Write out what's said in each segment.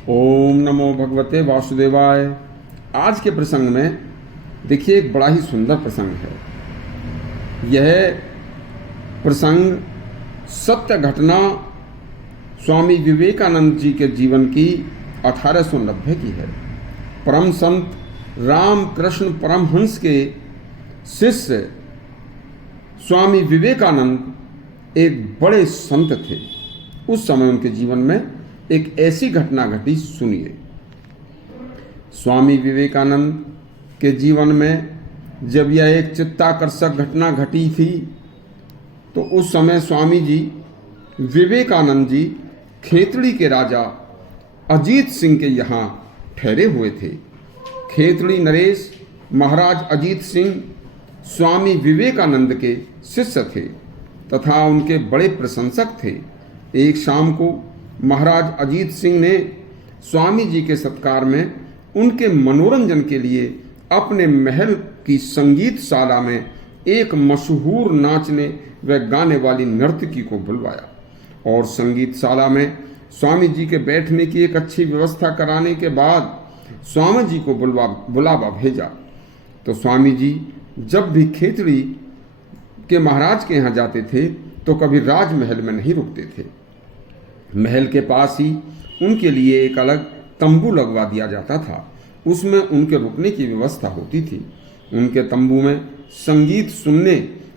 ओम नमो भगवते वासुदेवाय। आज के प्रसंग में देखिए एक बड़ा ही सुंदर प्रसंग है। यह प्रसंग सत्य घटना स्वामी विवेकानंद जी के जीवन की 1890 की है। परम संत रामकृष्ण परमहंस के शिष्य स्वामी विवेकानंद एक बड़े संत थे। उस समय उनके जीवन में एक ऐसी घटना घटी, सुनिए। स्वामी विवेकानंद के जीवन में जब यह एक चित्ताकर्षक घटना घटी थी तो उस समय स्वामी जी विवेकानंद जी खेतड़ी के राजा अजीत सिंह के यहाँ ठहरे हुए थे। खेतड़ी नरेश महाराज अजीत सिंह स्वामी विवेकानंद के शिष्य थे तथा उनके बड़े प्रशंसक थे। एक शाम को महाराज अजीत सिंह ने स्वामी जी के सत्कार में उनके मनोरंजन के लिए अपने महल की संगीतशाला में एक मशहूर नाचने व गाने वाली नर्तकी को बुलवाया और संगीतशाला में स्वामी जी के बैठने की एक अच्छी व्यवस्था कराने के बाद स्वामी जी को बुलावा भेजा। तो स्वामी जी जब भी खेतड़ी के महाराज के यहाँ जाते थे तो कभी राजमहल में नहीं रुकते थे। महल के पास ही उनके लिए एक अलग तंबू लगवा दिया जाता था, उसमें उनके रुकने की व्यवस्था होती थी। उनके तंबू में संगीत सुनने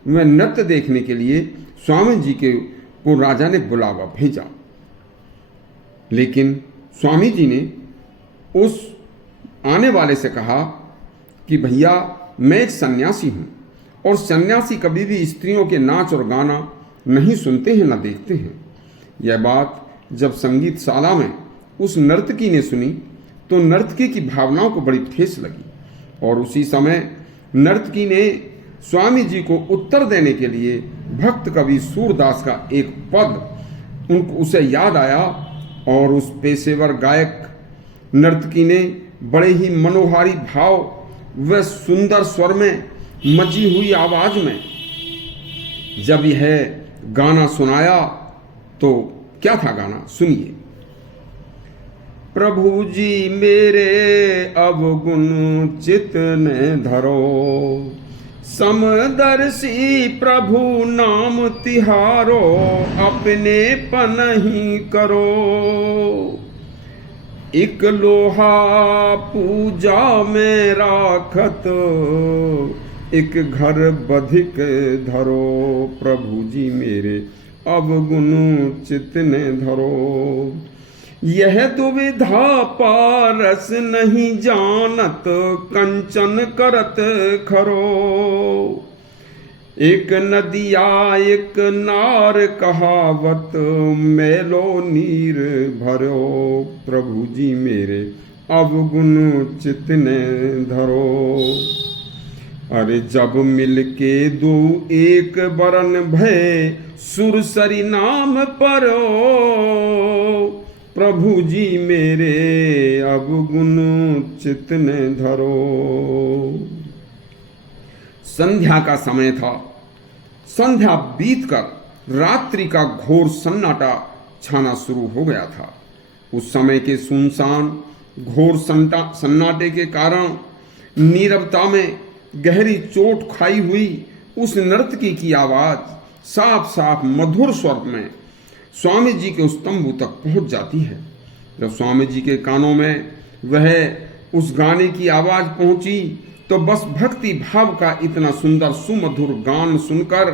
व नृत्य देखने के लिए स्वामी जी को राजा ने बुलावा भेजा। लेकिन स्वामी जी ने उस आने वाले से कहा कि भैया मैं एक सन्यासी हूँ और सन्यासी कभी भी स्त्रियों के नाच और गाना नहीं सुनते हैं न देखते हैं। यह बात जब संगीतशाला में उस नर्तकी ने सुनी तो नर्तकी की भावनाओं को बड़ी ठेस लगी और उसी समय नर्तकी ने स्वामी जी को उत्तर देने के लिए भक्त कवि सूरदास का एक पद उसे याद आया और उस पेशेवर गायक नर्तकी ने बड़े ही मनोहारी भाव व सुंदर स्वर में मची हुई आवाज में जब यह गाना सुनाया तो क्या था गाना, सुनिए। प्रभु जी मेरे अवगुण चित ने धरो, समदर्शी प्रभु नाम तिहारो, अपने पनहि करो। एक लोहा पूजा में राखत, एक घर बधिक धरो। प्रभु जी मेरे अवगुण चित ने धरो, यह दुविधा पारस नहीं जानत, कंचन करत खरो। एक नदिया एक नार कहावत, मेलो नीर भरो। प्रभु जी मेरे अवगुण चित ने धरो। अरे जब मिल के दो एक बरन भय, सुरसरी नाम परो। प्रभु जी मेरे अवगुण चित ने धरो। संध्या का समय था। संध्या बीतकर रात्रि का घोर सन्नाटा छाना शुरू हो गया था। उस समय के सुनसान घोर सन्नाटे के कारण नीरवता में गहरी चोट खाई हुई उस नर्तकी की आवाज साफ साफ मधुर स्वर में स्वामी जी के उस तंबू तक पहुंच जाती है। जब स्वामी जी के कानों में वह उस गाने की आवाज पहुंची तो बस भक्ति भाव का इतना सुंदर सुमधुर गान सुनकर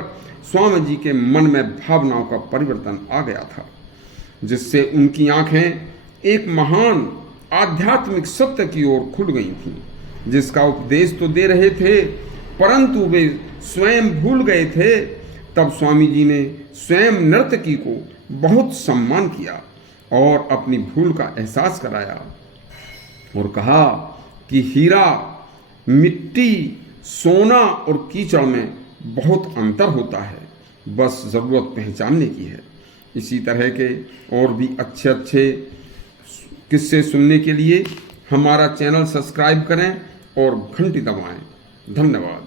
स्वामी जी के मन में भावनाओं का परिवर्तन आ गया था, जिससे उनकी आंखें एक महान आध्यात्मिक सत्य की ओर खुल गई थीं, जिसका उपदेश तो दे रहे थे परंतु वे स्वयं भूल गए थे। तब स्वामी जी ने स्वयं नर्तकी को बहुत सम्मान किया और अपनी भूल का एहसास कराया और कहा कि हीरा, मिट्टी, सोना और कीचड़ में बहुत अंतर होता है, बस जरूरत पहचानने की है। इसी तरह के और भी अच्छे अच्छे किस्से सुनने के लिए हमारा चैनल सब्सक्राइब करें और घंटी दबाएं। धन्यवाद।